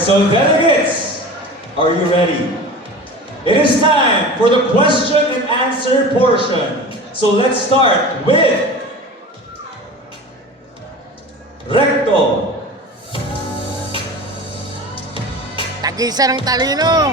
So delegates, are you ready? It is time for the question and answer portion. So let's start with Recto. Tagisa ng talino.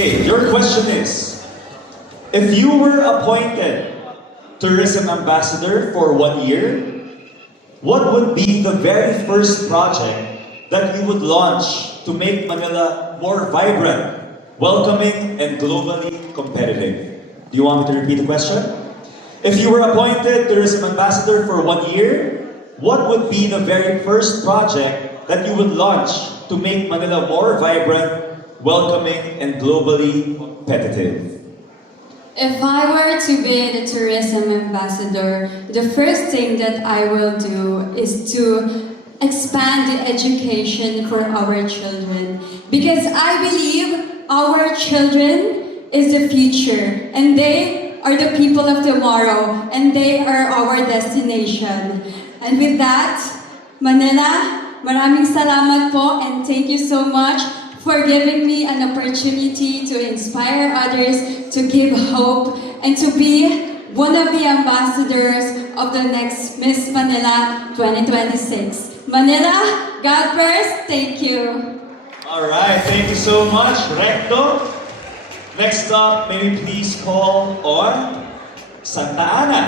Okay, your question is, if you were appointed tourism ambassador for 1 year, what would be the very first project that you would launch to make Manila more vibrant, welcoming, and globally competitive? Do you want me to repeat the question? If you were appointed tourism ambassador for 1 year, what would be the very first project that you would launch to make Manila more vibrant, welcoming, and globally competitive? If I were to be the tourism ambassador, the first thing that I will do is to expand the education for our children. Because I believe our children is the future and they are the people of tomorrow and they are our destination. And with that, Manila, maraming salamat po and thank you so much for giving me an opportunity to inspire others, to give hope, and to be one of the ambassadors of the next Miss Manila 2026. Manila, God first, thank you. Alright, thank you so much, Recto. Next up, may we please call on Santa Ana.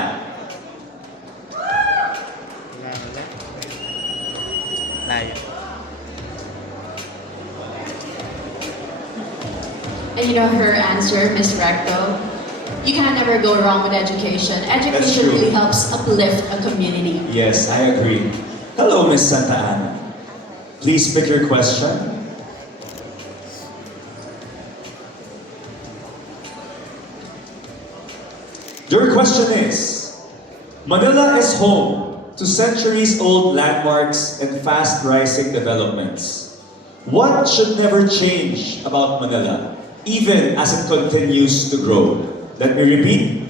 Layo. And you know her answer, Miss Recto, you can never go wrong with education. Education true. really helps uplift a community. Yes, I agree. Hello, Miss Santa Ana. Please pick your question. Your question is, Manila is home to centuries-old landmarks and fast-rising developments. What should never change about Manila, even as it continues to grow? Let me repeat.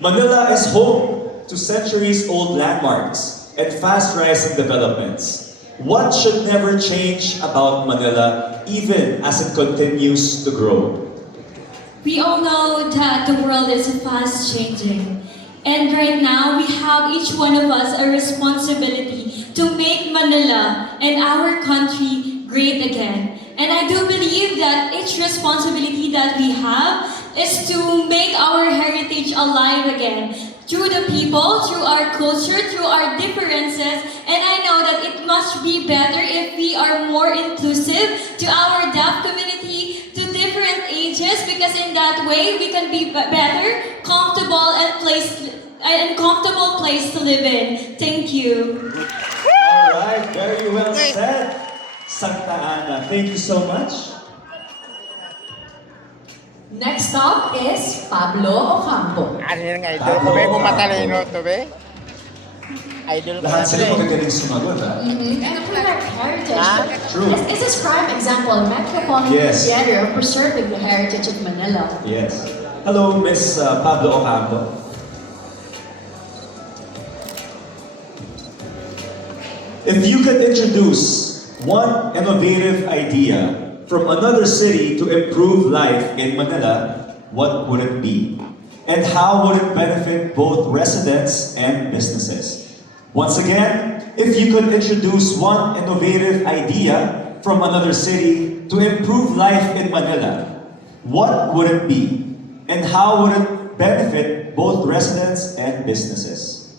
Manila is home to centuries-old landmarks and fast-rising developments. What should never change about Manila, even as it continues to grow? We all know that the world is fast changing. And right now, we have each one of us a responsibility to make Manila and our country great again. And I do believe that each responsibility that we have is to make our heritage alive again. Through the people, through our culture, through our differences. And I know that it must be better if we are more inclusive to our deaf community, to different ages, because in that way we can be better, comfortable, and comfortable place to live in. Thank you. Alright, very well said, Santa Ana. Thank you so much. Next up is Pablo Ocampo. Ano yung idol ko, be? Kung matalino to, be? Idol ko Lahat na, sila be. magagaling sumagot, ha? And protect heritage. True. Is this prime example, Metropolitan Yes. Theater of preserving the heritage of Manila. Yes. Hello, Miss Pablo Ocampo. If you could introduce one innovative idea from another city to improve life in Manila, what would it be? And how would it benefit both residents and businesses? Once again, if you could introduce one innovative idea from another city to improve life in Manila, what would it be? And how would it benefit both residents and businesses?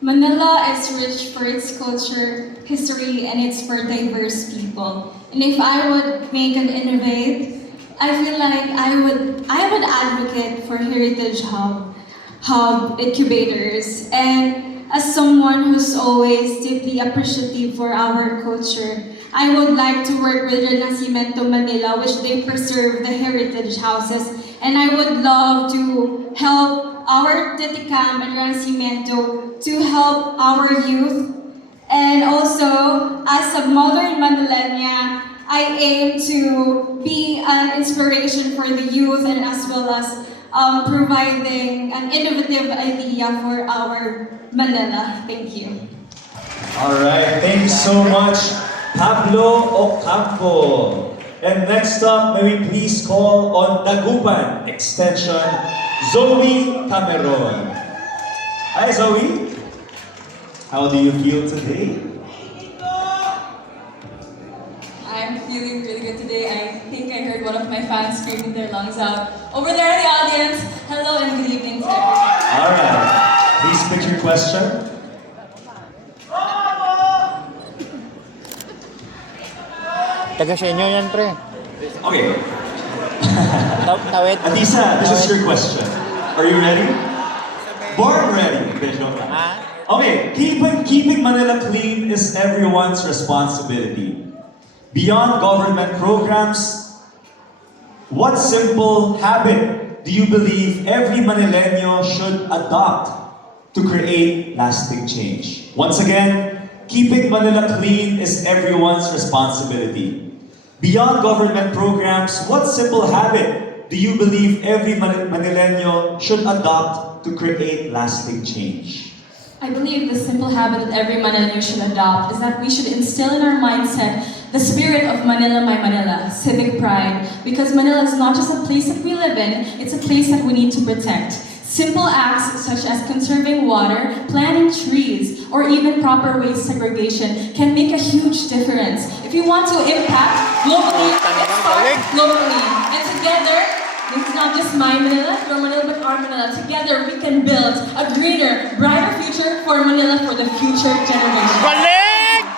Manila is rich for its culture, history, and it's for diverse people. And if I would make an innovate, I feel like I would advocate for heritage hub incubators. And as someone who's always deeply appreciative for our culture, I would like to work with Renacimiento Manila, which they preserve the heritage houses, and I would love to help our Titicam and Rancimiento to help our youth. And also, as a modern Manilena, I aim to be an inspiration for the youth and as well as providing an innovative idea for our Manila. Thank you. Alright, thank you so much, Pablo Ocampo. And next up, may we please call on Dagupan Extension, Zoe Cameron. Hi Zoe, how do you feel today? I'm feeling really good today. I think I heard one of my fans screaming their lungs out. Over there in the audience, hello and good evening to everyone. Alright, please pick your question. Taga sa inyo yan, pre. Okay, Tawid. Atisa, this is your question. Are you ready? Born ready. Okay, joke lang. Ah? Okay, keeping Manila clean is everyone's responsibility. Beyond government programs, what simple habit do you believe every Manileño should adopt to create lasting change? Once again, keeping Manila clean is everyone's responsibility. Beyond government programs, what simple habit do you believe every Manileño should adopt to create lasting change? I believe the simple habit that every Manileño should adopt is that we should instill in our mindset the spirit of Manila, my Manila, civic pride. Because Manila is not just a place that we live in, it's a place that we need to protect. Simple acts such as conserving water, planting trees, or even proper waste segregation can make a huge difference. If you want to impact globally, let's start globally. And together, this is not just my Manila, your Manila, but our Manila. Together, we can build a greener, brighter future for Manila for the future generation. Balik!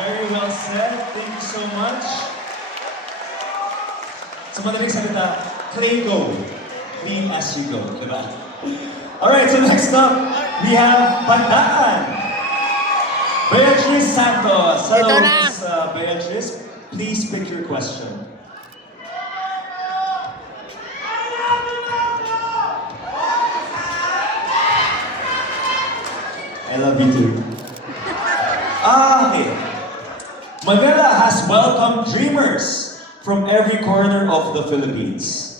Very well said. Thank you so much. Sa madaling salita, clean go. Clean as you go, diba? Alright, so next up, we have Bandaan. Beatrice Santos. Hello, Ito na. Miss Beatrice. Please pick your question. I love you too. Okay. Manila has welcomed dreamers from every corner of the Philippines.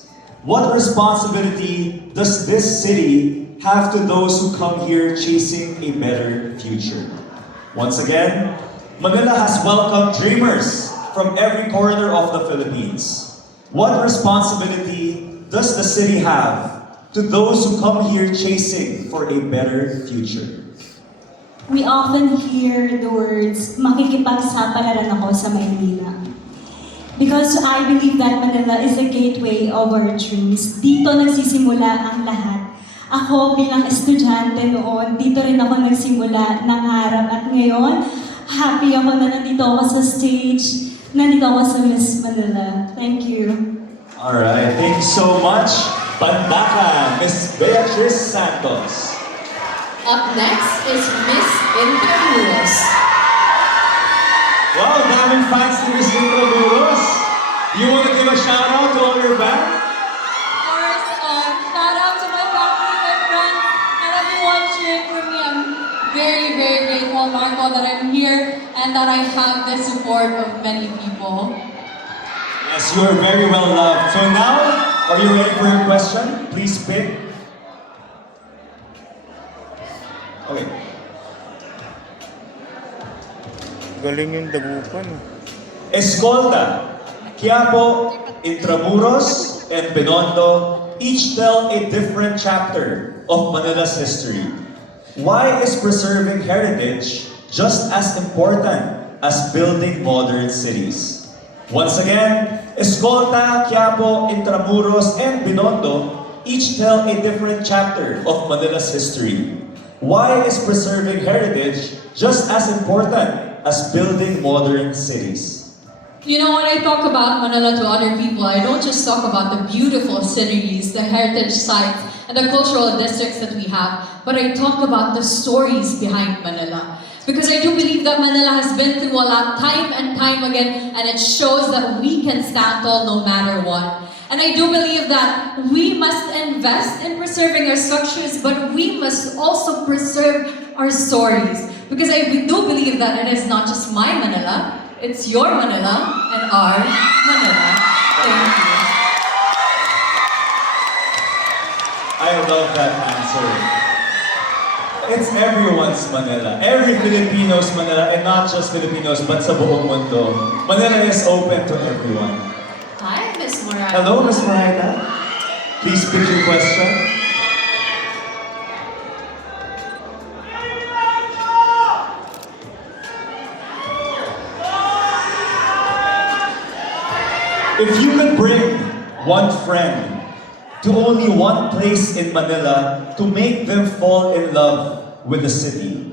What responsibility does this city have to those who come here chasing a better future? Once again, Manila has welcomed dreamers from every corner of the Philippines. What responsibility does the city have to those who come here chasing for a better future? We often hear the words, makikipagsapalaran ako sa Maynila. Because I believe that Manila is a gateway of our dreams. Dito nagsisimula ang lahat. Ako bilang estudyante noon, dito rin ako nagsimula ng harap. At ngayon, happy ako na nandito ako sa stage, nandito ako sa Miss Manila. Thank you. Alright, thank you so much. Bandakan, Miss Beatrice Santos. Up next is Miss Intramuros. Wow, daming fans ni Miss Intramuros. You want to give a shout out to all your band? Of course, shout out to my family, my friends, and everyone cheering for me. I'm very, very grateful, Marco, that I'm here and that I have the support of many people. Yes, you are very well loved. So now, are you ready for your question? Please pick. Okay. Galing yung Dagupan. Escolta, Quiapo, Intramuros, and Binondo each tell a different chapter of Manila's history. Why is preserving heritage just as important as building modern cities? Once again, Escolta, Quiapo, Intramuros, and Binondo each tell a different chapter of Manila's history. Why is preserving heritage just as important as building modern cities? You know, when I talk about Manila to other people, I don't just talk about the beautiful sceneries, the heritage sites, and the cultural districts that we have, but I talk about the stories behind Manila. Because I do believe that Manila has been through a lot time and time again, and it shows that we can stand tall no matter what. And I do believe that we must invest in preserving our structures, but we must also preserve our stories. Because I do believe that it is not just my Manila, it's your Manila and our Manila. Thank you. I love that answer. It's everyone's Manila. Every Filipino's Manila, and not just Filipinos, but sa buong mundo. Manila is open to everyone. Hi, Miss Morales. Hello, Ms. Marita. Please put your question. If you could bring one friend to only one place in Manila to make them fall in love with the city,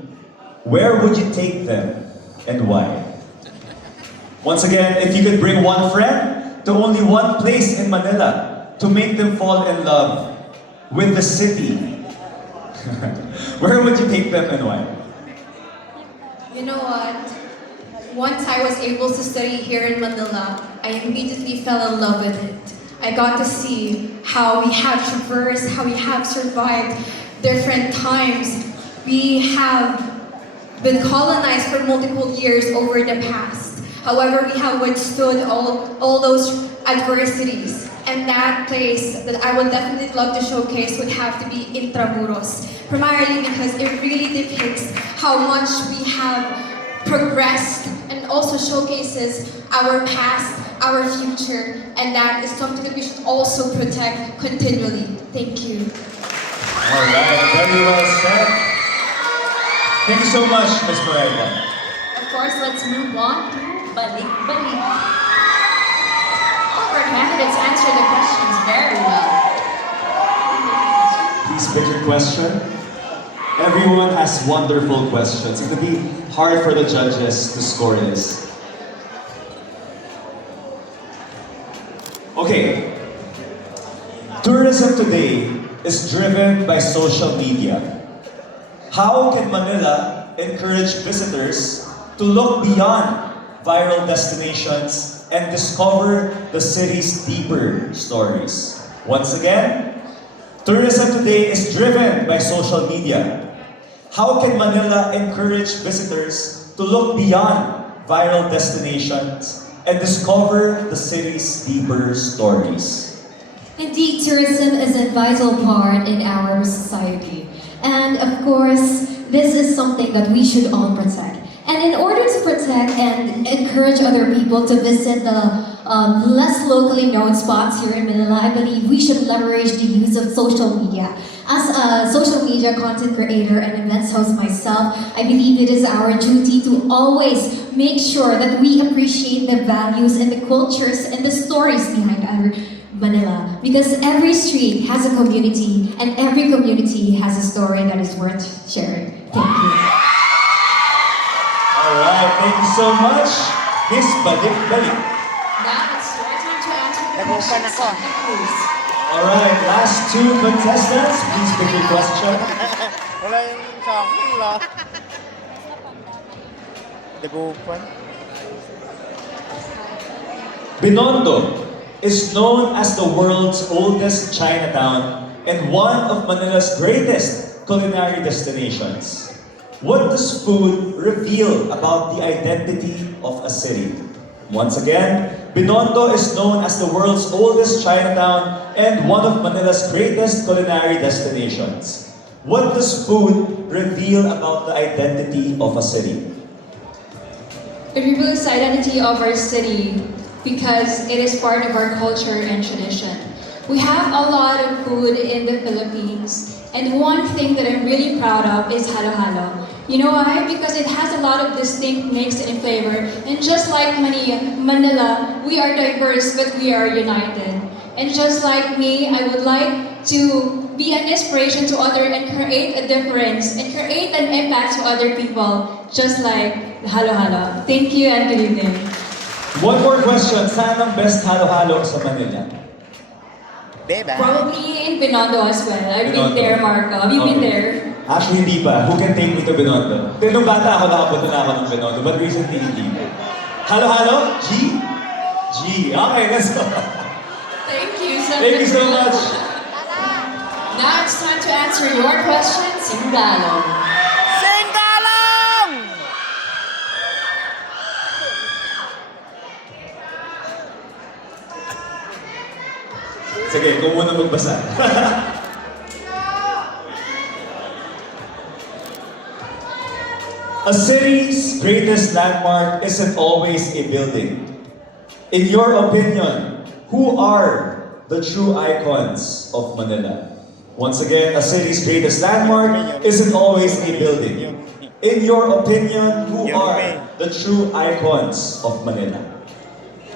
where would you take them and why? Once again, if you could bring one friend to only one place in Manila to make them fall in love with the city, where would you take them and why? You know what? Once I was able to study here in Manila, I immediately fell in love with it. I got to see how we have traversed, how we have survived different times. We have been colonized for multiple years over the past. However, we have withstood all those adversities. And that place that I would definitely love to showcase would have to be Intramuros. Primarily because it really depicts how much we have progressed and also showcases our past, our future, and that is something that we should also protect continually. Thank you. Alright, very well said. Thank you so much, Ms. Marita. Of course, let's move on to Balik Balik. All of our candidates answer the questions very well. Please pick your question. Everyone has wonderful questions. It would be hard for the judges to score this. Okay. Tourism today is driven by social media. How can Manila encourage visitors to look beyond viral destinations and discover the city's deeper stories? Once again, tourism today is driven by social media. How can Manila encourage visitors to look beyond viral destinations and discover the city's deeper stories? Indeed, tourism is a vital part in our society. And of course, this is something that we should all protect. And in order to protect and encourage other people to visit the less locally known spots here in Manila, I believe we should leverage the use of social media. As a social media content creator and events host myself, I believe it is our duty to always make sure that we appreciate the values and the cultures and the stories behind our Manila. Because every street has a community and every community has a story that is worth sharing. Thank you. Alright, thank you so much, Miss Balik Balik. Now it's your time to answer the Nagupan questions ako. on the quiz. Alright, last two contestants, please pick your question. Wala yung sa akin, wala. Nagupan. Binondo is known as the world's oldest Chinatown and one of Manila's greatest culinary destinations. What does food reveal about the identity of a city? Once again, Binondo is known as the world's oldest Chinatown and one of Manila's greatest culinary destinations. What does food reveal about the identity of a city? It reveals the identity of our city because it is part of our culture and tradition. We have a lot of food in the Philippines, and one thing that I'm really proud of is halo-halo. You know why? Because it has a lot of distinct mix and flavor, and just like Manila, we are diverse but we are united. And just like me, I would like to be an inspiration to others and create a difference and create an impact to other people, just like halo-halo. Thank you and good evening. One more question. Saan ang best halo-halo sa Manila? Diba? Probably in Binondo as well. I've been Binondo. there, Marco. Have you been Okay. there? Actually, hindi pa. Who can take me to Binondo? Pero nung bata ako, nakapunta na ako ng Binondo. But recently, hindi. Halo-halo? G? G. Okay, let's go. Thank you. Thank you so much. Now it's time to answer your questions, Singalong. Singgalong! Sige, ikaw muna magbasa. A city's greatest landmark isn't always a building. In your opinion, who are the true icons of Manila? Once again, a city's greatest landmark isn't always a building. In your opinion, who are the true icons of Manila?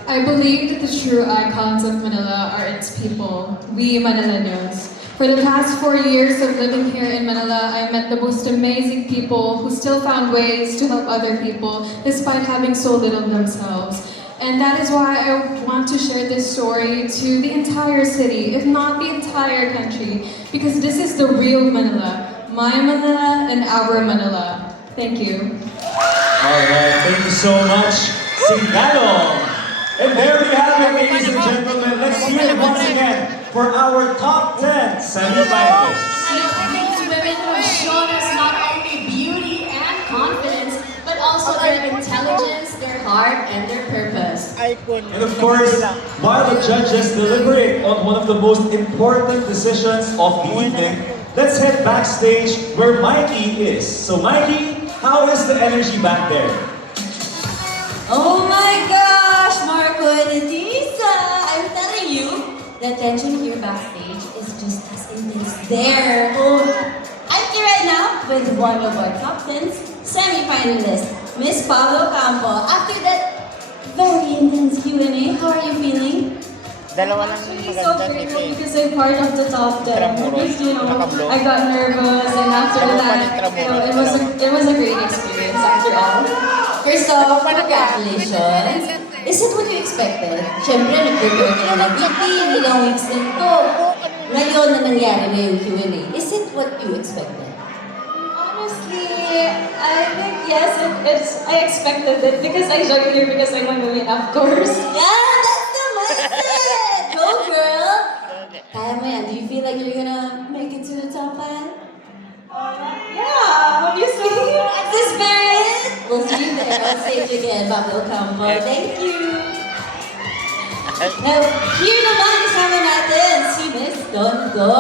I believe that the true icons of Manila are its people, we Manileños. For the past 4 years of living here in Manila, I met the most amazing people who still found ways to help other people despite having so little themselves. And that is why I want to share this story to the entire city, if not the entire country, because this is the real Manila, my Manila and our Manila. Thank you. Alright, thank you so much, Singalong! And there we have it, ladies and gentlemen. Let's hear it once again for our top 10 semi-finalists. These women have shown us not only beauty and confidence, but also their intelligence, their heart, and their purpose. And of course, while the judges deliberate on one of the most important decisions of the evening, let's head backstage where Mikey is. So Mikey, how is the energy back there? Oh my gosh, Marco and Adisa! I'm telling you, the tension here backstage is just as intense there. Oh, I'm here right now with one of our top 10 semi-finalists, Miss Pablo Campo. After that very intense Q&A, how are you feeling? Dalawa lang Actually, so maganda grateful ni because I'm part of the top 10. Because, you know, I got nervous and after that, you know, it was a great experience after all. First off, congratulations. Is it what you expected? Siyempre, nag-prepare ka na ng meeting, ilang weeks into. Ngayon na nangyari na yung Q&A. Is it what you expected? Honestly, I think yes, I expected it because I joined here because I want to win, of course. Yeah, that's the mindset! Go, girl! Kaya mo yan. Do you feel like you're gonna make it to the top 5? Yeah, obviously. That's the spirit! We'll see you there on stage again, Pablo Campo. Thank you! Now, here naman kasama natin si Miss Tondo.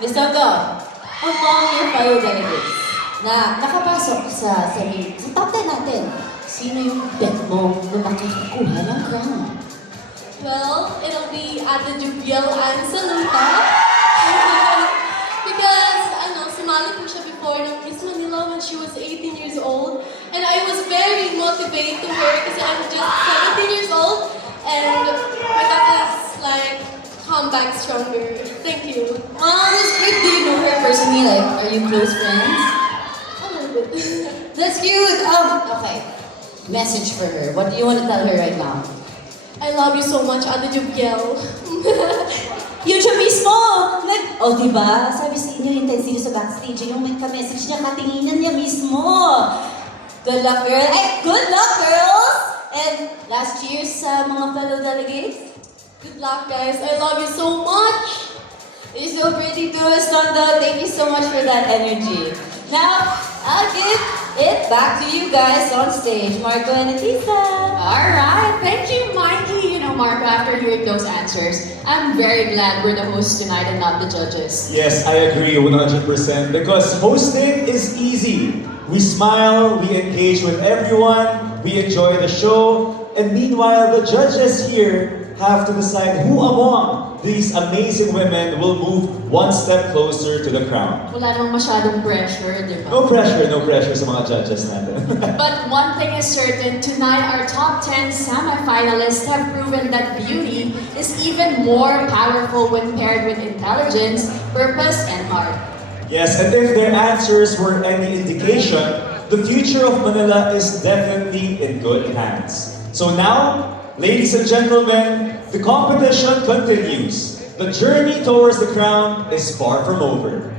Miss Tondo, among your fellow delegates na nakapasok sa top 10 natin, sino yung bet mo na makakakuha ng crown? Well, it'll be Ate Jubiel and Saluta. Because, sumali po siya before ng Miss Manila when she was 18 years old. And I was very motivated to her kasi I'm just 17 years old. And my dad is like, come back stronger. Thank you. Oh, that's great. Do you know her personally? Like, are you close friends? A little bit. That's cute. Okay. Message for her. What do you want to tell her right now? I love you so much, Ate Jubiel. Yun siya mismo! Diba? Sabi sa inyo, hintay sino sa backstage. Yung may ka-message niya, katinginan niya mismo. Good luck, girl. Ay, good luck, girls! And last cheers sa mga fellow delegates. Good luck, guys. I love you so much. You're so pretty too, Sonda. Thank you so much for that energy. Now, I'll give it back to you guys on stage. Marco and Atisa. Alright, thank you, Mikey. You know, Marco, after hearing those answers, I'm very glad we're the hosts tonight and not the judges. Yes, I agree 100% because hosting is easy. We smile, we engage with everyone, we enjoy the show, and meanwhile, the judges here have to decide who among these amazing women will move one step closer to the crown. Wala namang masyadong pressure, di ba? No pressure sa mga judges natin. But one thing is certain, tonight our top 10 semi-finalists have proven that beauty is even more powerful when paired with intelligence, purpose, and heart. Yes, and if their answers were any indication, the future of Manila is definitely in good hands. So now, ladies and gentlemen, the competition continues. The journey towards the crown is far from over.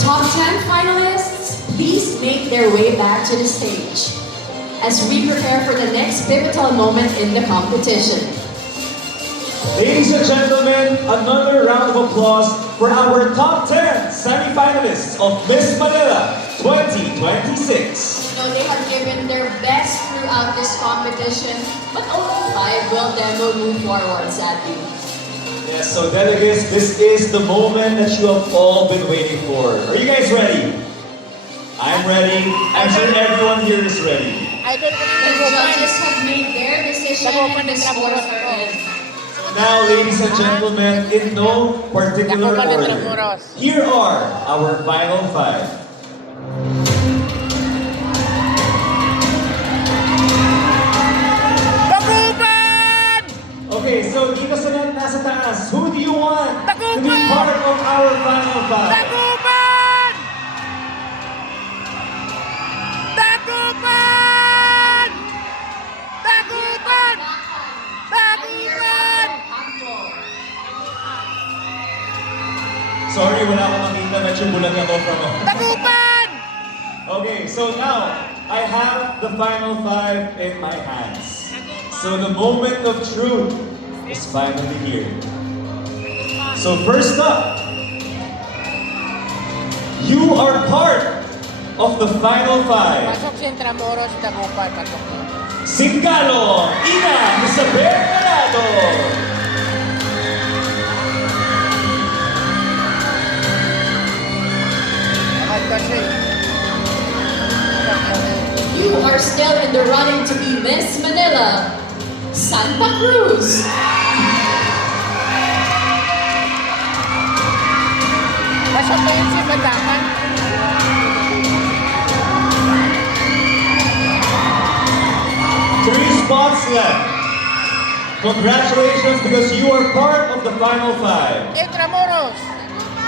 Top 10 finalists, please make their way back to the stage. as we prepare for the next pivotal moment in the competition. Ladies and gentlemen, another round of applause for our top 10 semi-finalists of Miss Manila 2026. They have given their best throughout this competition, but only 5 will demo move forward, sadly. Yes, so delegates, this is the moment that you have all been waiting for. Are you guys ready? I'm ready. I'm sure everyone here is ready. Idol ko ng The Dagupan. judges have made their decision Dagupan and the ng scores Tramuros are ako. in. Now, ladies and gentlemen, in no particular Dagupan ng order, Tramuros. here are our final 5. Dagupan! Okay, so dito sa nasa taas, who do you want to be Dagupan! part of our final 5? Dagupan! Dagupan! Dagupan! Dagupan! Sorry, wala akong makita. Medyo bulag ako from Dagupan! Okay, so now, I have the final 5 in my hands. So the moment of truth is finally here. So first up, you are part of the final 5. Pasok si Intramuros, Dagupan. Pasok mo. Singalo, Ina Isabel Manado. Mahal kasi. You are still in the running to be Miss Manila, Santa Cruz. Pasok mo yun si Bandakan. Three spots left. Congratulations because you are part of the final 5. Intramuros!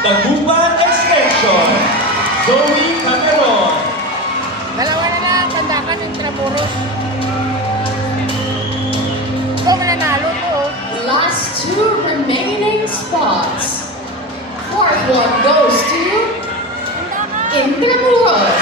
Dagupan Extension, Zoe Cameron. Dalawa na lang, Bandakan, Intramuros. Ito, mananalo to. Last 2 remaining spots. Fourth one goes to Intramuros.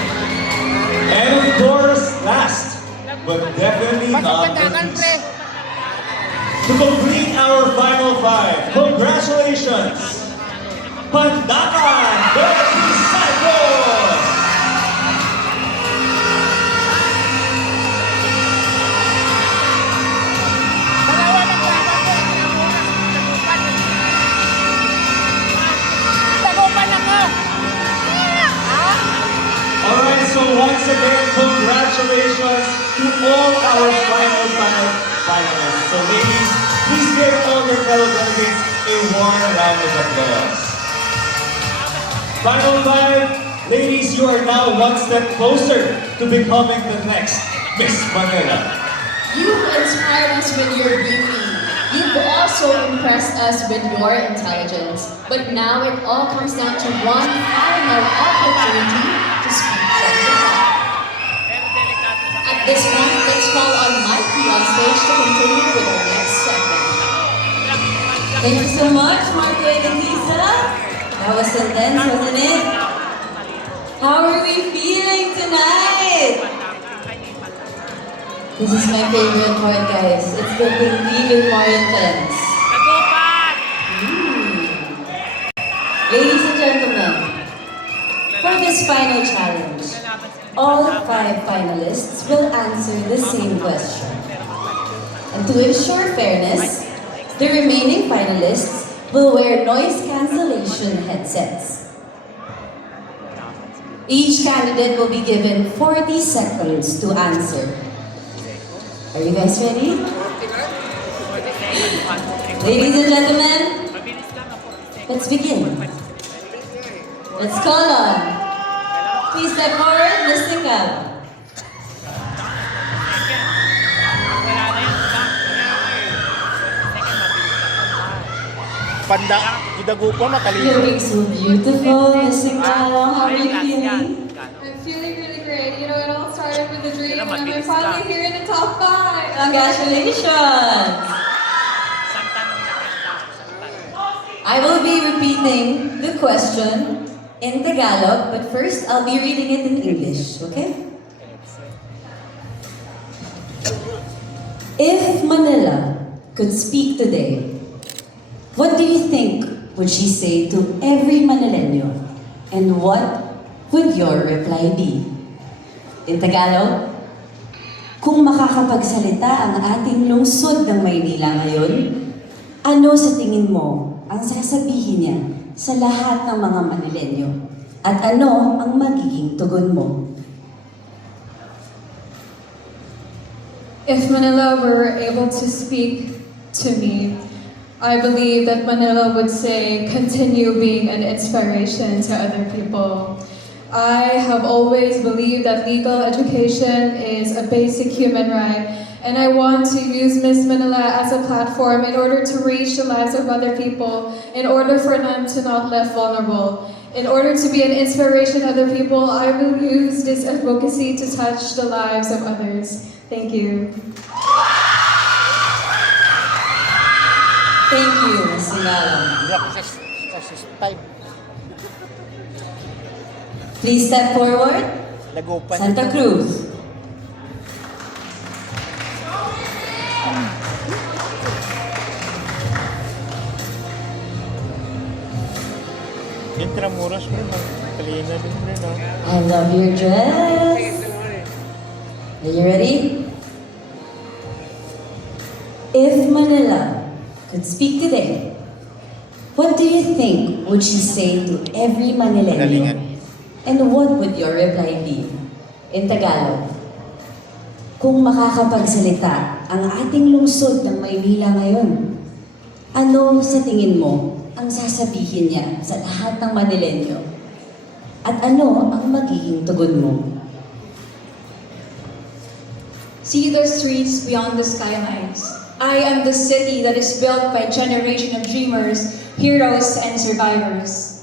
And of course, last, but definitely Pasok not Bandakan, the pre. least, to complete our final 5, congratulations, Pandakan Becky Santos! Dalawa ng laban ko, Intramuros, Dagupan. Dagupan ako! Alright, so once again, congratulations to all our final 5 finalists. So ladies, please give all your fellow delegates a warm round of applause. Final 5, ladies, you are now one step closer to becoming the next Miss Manila. You've inspired us with your beauty. You've also impressed us with your intelligence. But now it all comes down to one final opportunity to speak from the heart. At this point, let's call on Mikey on stage to continue with our next segment. Thank you so much, Marco and Lisa. That was intense, wasn't it? How are we feeling tonight? This is my favorite part, guys. It's getting even more intense. Ladies and gentlemen, for this final challenge, all 5 finalists will answer the same question. And to ensure fairness, the remaining finalists will wear noise cancellation headsets. Each candidate will be given 40 seconds to answer. Are you guys ready? Ladies and gentlemen, let's begin. Let's call on. Please step forward, Ms. Nika. Panda, Dagupan, matalino. Looking so beautiful, Ms. Nika. How are you feeling? I'm feeling really great. You know, it all started started with a dream and I'm finally here in the top 5. Congratulations! I will be repeating the question in Tagalog, but first I'll be reading it in English, okay? If Manila could speak today, what do you think would she say to every Manileño? And what would your reply be? In Tagalog, kung makakapagsalita ang ating lungsod ng Maynila ngayon, ano sa tingin mo ang sasabihin niya sa lahat ng mga Manileño? At ano ang magiging tugon mo? If Manila were able to speak to me, I believe that Manila would say, continue being an inspiration to other people. I have always believed that legal education is a basic human right, and I want to use Miss Manila as a platform in order to reach the lives of other people, in order for them to not left vulnerable. In order to be an inspiration to other people, I will use this advocacy to touch the lives of others. Thank you. Thank you, Ms. Sinalo. Hindi ako sa 5. Please step forward. Lagupan. Santa Cruz. Intramuros mo na. Kalina din rin, no? I love your dress. Are you ready? If Manila could speak today, what do you think would she say to every Manileño? Galingan. And what would your reply be? In Tagalog, kung makakapagsalita ang ating lungsod ng Maynila ngayon, ano sa tingin mo ang sasabihin niya sa lahat ng Manileño? At ano ang magiging tugon mo? See the streets beyond the skylines. I am the city that is built by a generation of dreamers, heroes, and survivors.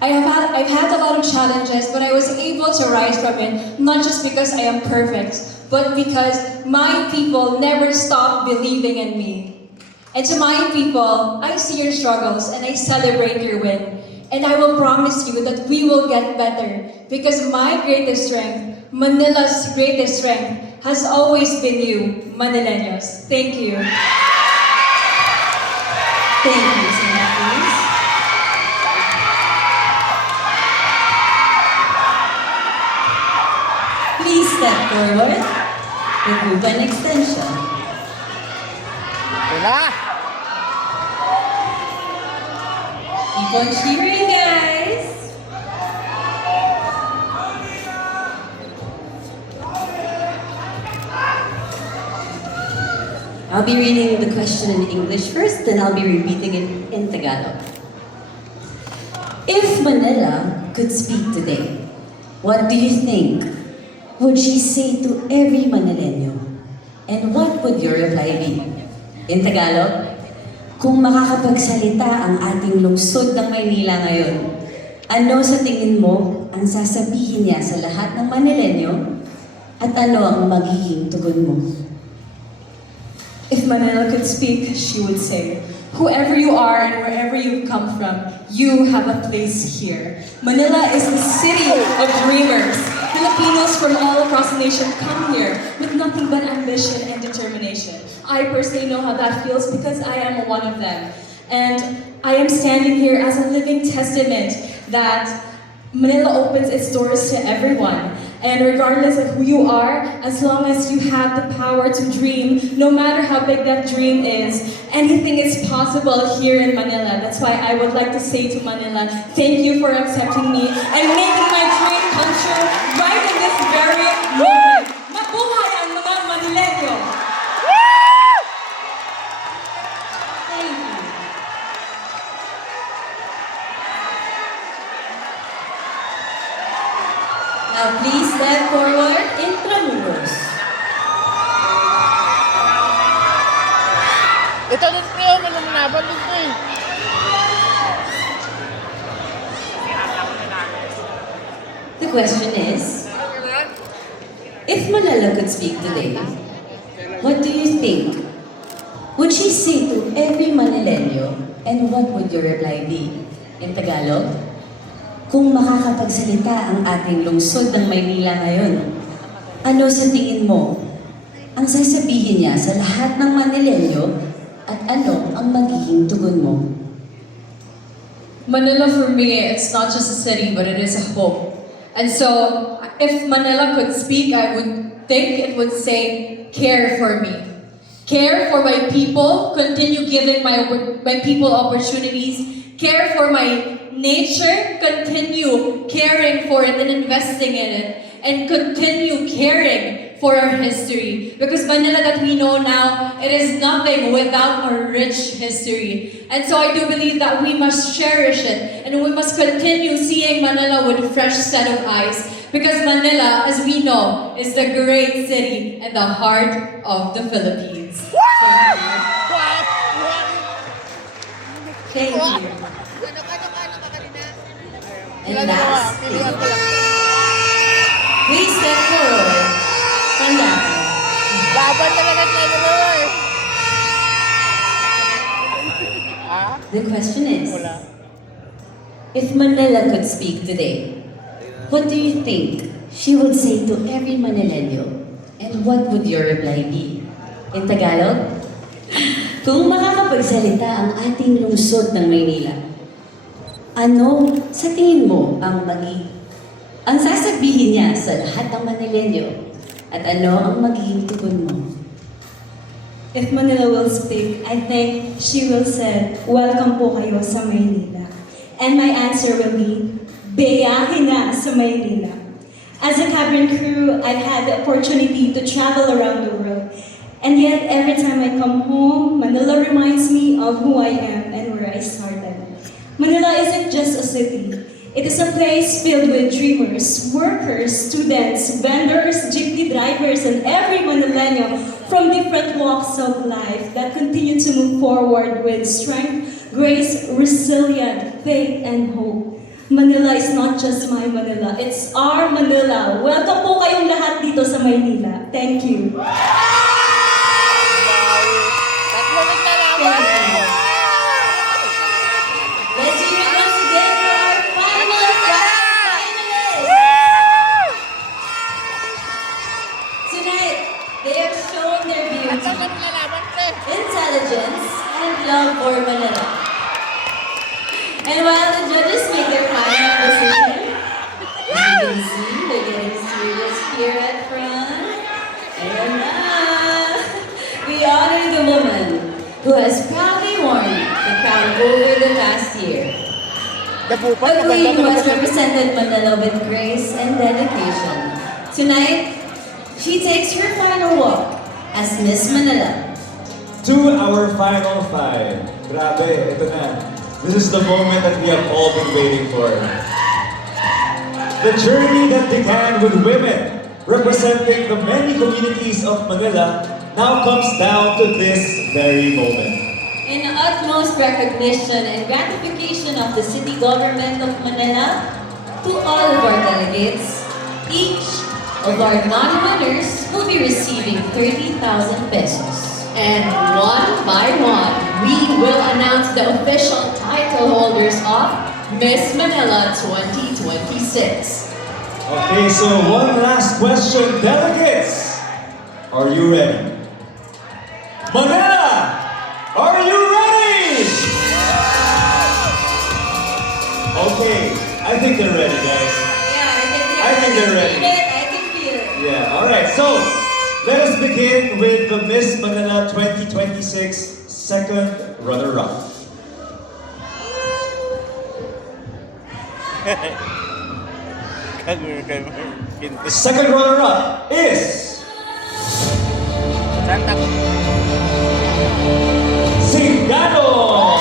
I've had a lot of challenges, but I was able to rise from it, not just because I am perfect, but because my people never stopped believing in me. And to my people, I see your struggles and I celebrate your win. And I will promise you that we will get better, because my greatest strength, Manila's greatest strength, has always been you, Manileños. Thank you. Thank you, Santa Cruz. Please step forward. Remove an extension. Wala! Keep on cheering, guys. I'll be reading the question in English first, then I'll be repeating it in Tagalog. If Manila could speak today, what do you think would she say to every Manileño? And what would your reply be? In Tagalog, kung makakapagsalita ang ating lungsod ng Maynila ngayon, ano sa tingin mo ang sasabihin niya sa lahat ng Manileño? At ano ang magiging tugon mo? If Manila could speak, she would say, whoever you are and wherever you've come from, you have a place here. Manila is a city of dreamers. Filipinos from all across the nation come here with nothing but ambition and determination. I personally know how that feels because I am one of them. And I am standing here as a living testament that Manila opens its doors to everyone. And regardless of who you are, as long as you have the power to dream, no matter how big that dream is, anything is possible here in Manila. That's why I would like to say to Manila, thank you for accepting me and making my dream come true right in this very moment. Mabuhay ang mga Manileño! Thank you. Now please step forward, Intramuros. Ito din kayo, manumulaban dito eh. The question is, If Manila could speak today, what do you think? Would she say to every Manileño, and what would your reply be? In Tagalog? Kung makakapagsalita ang ating lungsod ng Maynila ngayon, ano sa tingin mo ang sasabihin niya sa lahat ng Manileño at ano ang magiging tugon mo? Manila for me, it's not just a city, but it is a home. And so, if Manila could speak, I would think it would say, care for me. Care for my people, continue giving my people opportunities. Care for my nature, continue caring for it and investing in it. And continue caring for our history. Because Manila that we know now, it is nothing without our rich history. And so I do believe that we must cherish it and we must continue seeing Manila with a fresh set of eyes. Because Manila, as we know, is the great city and the heart of the Philippines. Thank you. And lastly, please step forward. Tanda. Laban talaga tayo eh. The question is, if Manila could speak today, what do you think she would say to every Manileño? And what would your reply be? In Tagalog? Kung makakapagsalita ang ating lungsod ng Maynila, ano sa tingin mo ang sasabihin niya sa lahat ng Manileño at ano ang magiging tugon mo? If Manila will speak, I think she will say, welcome po kayo sa Maynila. And my answer will be, biyahe na sa Maynila. As a cabin crew, I've had the opportunity to travel around the world. And yet, every time I come home, Manila reminds me of who I am and where I started. Manila isn't just a city. It is a place filled with dreamers, workers, students, vendors, jeepney drivers, and every Manileño from different walks of life that continue to move forward with strength, grace, resilience, faith, and hope. Manila is not just my Manila, it's our Manila. Welcome po kayong lahat dito sa Maynila. Thank you. Let's hear it once again for our final finalists. Tonight, they have shown their beauty, intelligence, and love for Manila. And while the judges make their final decision, as you can see, they're getting serious here at front. And we honor the woman who has proudly worn the crown over the past year. A queen who has represented Manila with grace and dedication. Tonight, she takes her final walk as Miss Manila. To our final five. Grabe, ito na. This is the moment that we have all been waiting for. The journey that began with women representing the many communities of Manila now comes down to this very moment. In utmost recognition and gratification of the city government of Manila, to all of our delegates, each of our non-winners will be receiving 30,000 pesos. And one by one, we will announce the official title holders of Miss Manila 2026. Okay, so one last question, delegates. Are you ready? Manila, are you ready? Okay, I think they're ready, guys. Yeah, I think they're ready. I can feel it. Yeah, alright, so let us begin with the Miss Manila 2026 second runner-up. The second runner-up is Santa. Singano!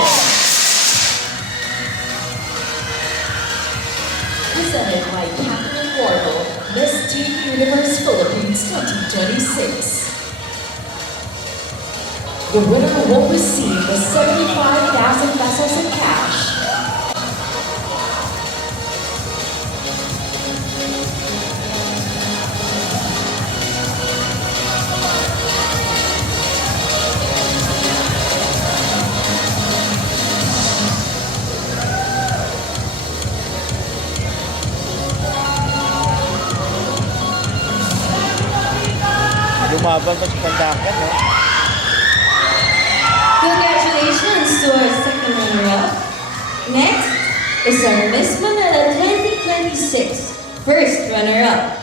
Presented by Catherine Warble, Miss Teen Universe Philippines 2026. The winner will receive the 75,000 pesos in cash. Lumaban pa sa Pandakan, no? Congratulations to our second runner-up. Next is our Miss Manila 2026 first runner-up.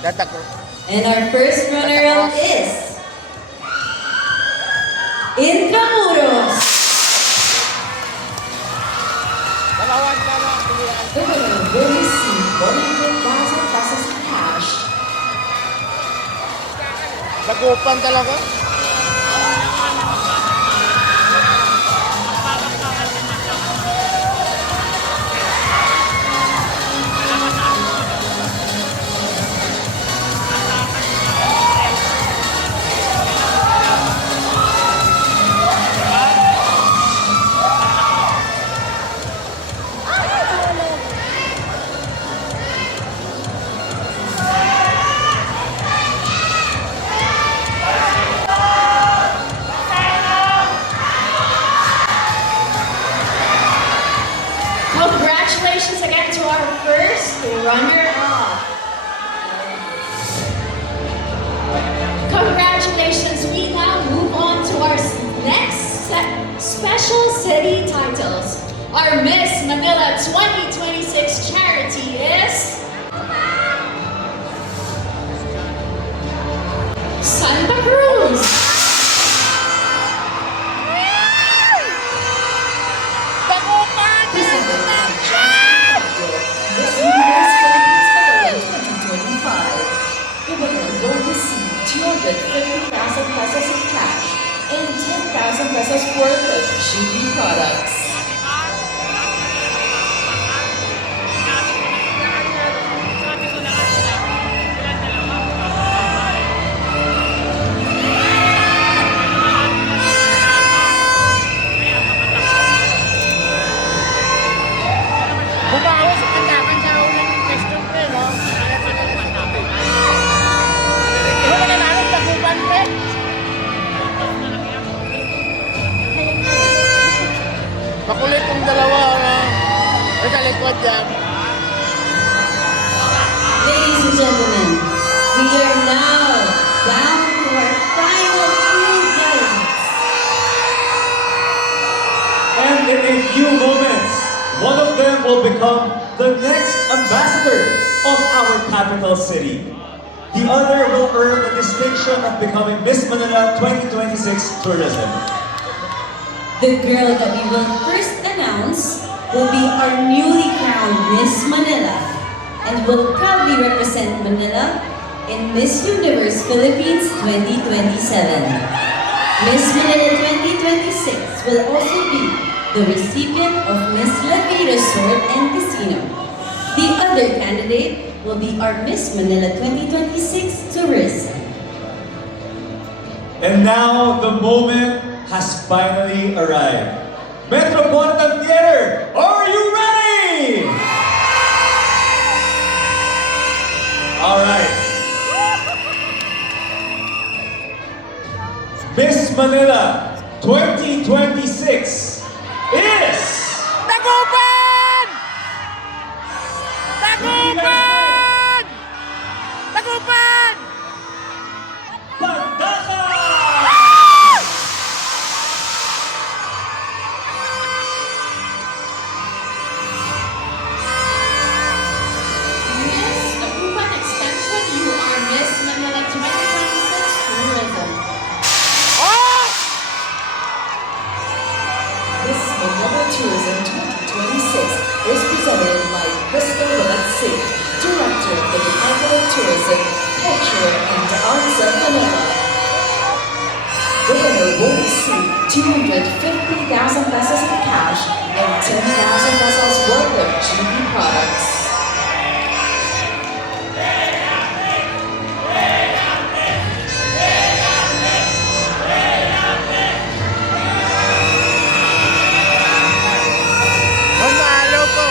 Tatakot. And our first runner-up is Intramuros. Dalawan ka na. Pilihan. The winner will receive 100,000 pesos in cash. Dagupan talaga. Congratulations again to our first runner-up. Congratulations. We now move on to our next special city titles. Our Miss Manila 2026 charity is Santa Cruz. Presented by John Miss Universe Philippines Manila 2025. The winner will receive 250,000 pesos in cash and 10,000 pesos worth of GB products. Bumawa sa Pandakan sa unang question, pre, no? Wala na namin Dagupan, pre. Makulit yung dalawa, no? Sa likod yan. Ladies and gentlemen, we are now down to our final few games. And in a few moments, one of them will become the next ambassador of our capital city. The other will earn the distinction of becoming Miss Manila 2026 Tourism. The girl that we will first announce will be our newly crowned Miss Manila and will proudly represent Manila in Miss Universe Philippines 2027. Miss Manila 2026 will also be the recipient of Miss Levy Resort and Casino. The other candidate will be our Miss Manila 2026 Tourism. And now the moment has finally arrived. Metropolitan Theater, are you ready? All right. Miss Manila 2026 is Dagupan! Dagupan! Dagupan! Pandakan! Miss Dagupan Extension, you are Miss Manila 2026 Tourism. Oh! Miss Manila Tourism 2026 is presented by Crystal Valenci, Director of the Department of Tourism, Culture and Arts of Manila. The winner will receive 250,000 pesos in cash and 10,000 pesos worth of GB products. Mamalo po.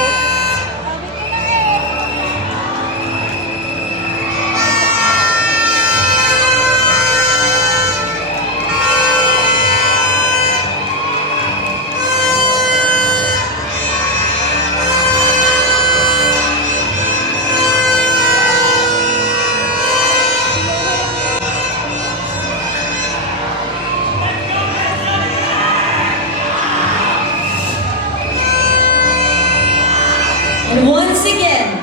And once again,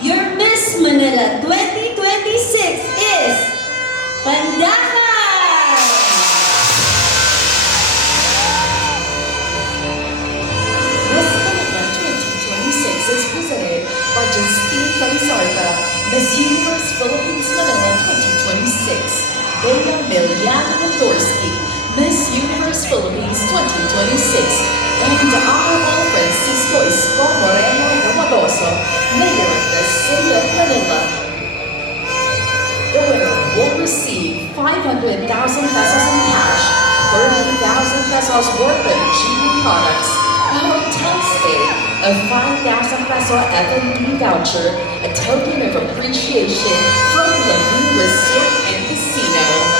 your Miss Manila 2026 is Pandakan! Miss Manila 2026 is presented by Justine Calizarta, Miss Universe Philippines Manila 2026. Bea Miliana Mendorsky, Miss Universe Philippines 2026. And Honorable Francisco Isko Moreno Novadoso, Mayor of the City of Manila. The winner will receive 500,000 pesos in cash, 30,000 pesos worth of GU products, a hotel stay, a 5,000 peso F&B voucher, a token of appreciation from Lavie Resort and Casino.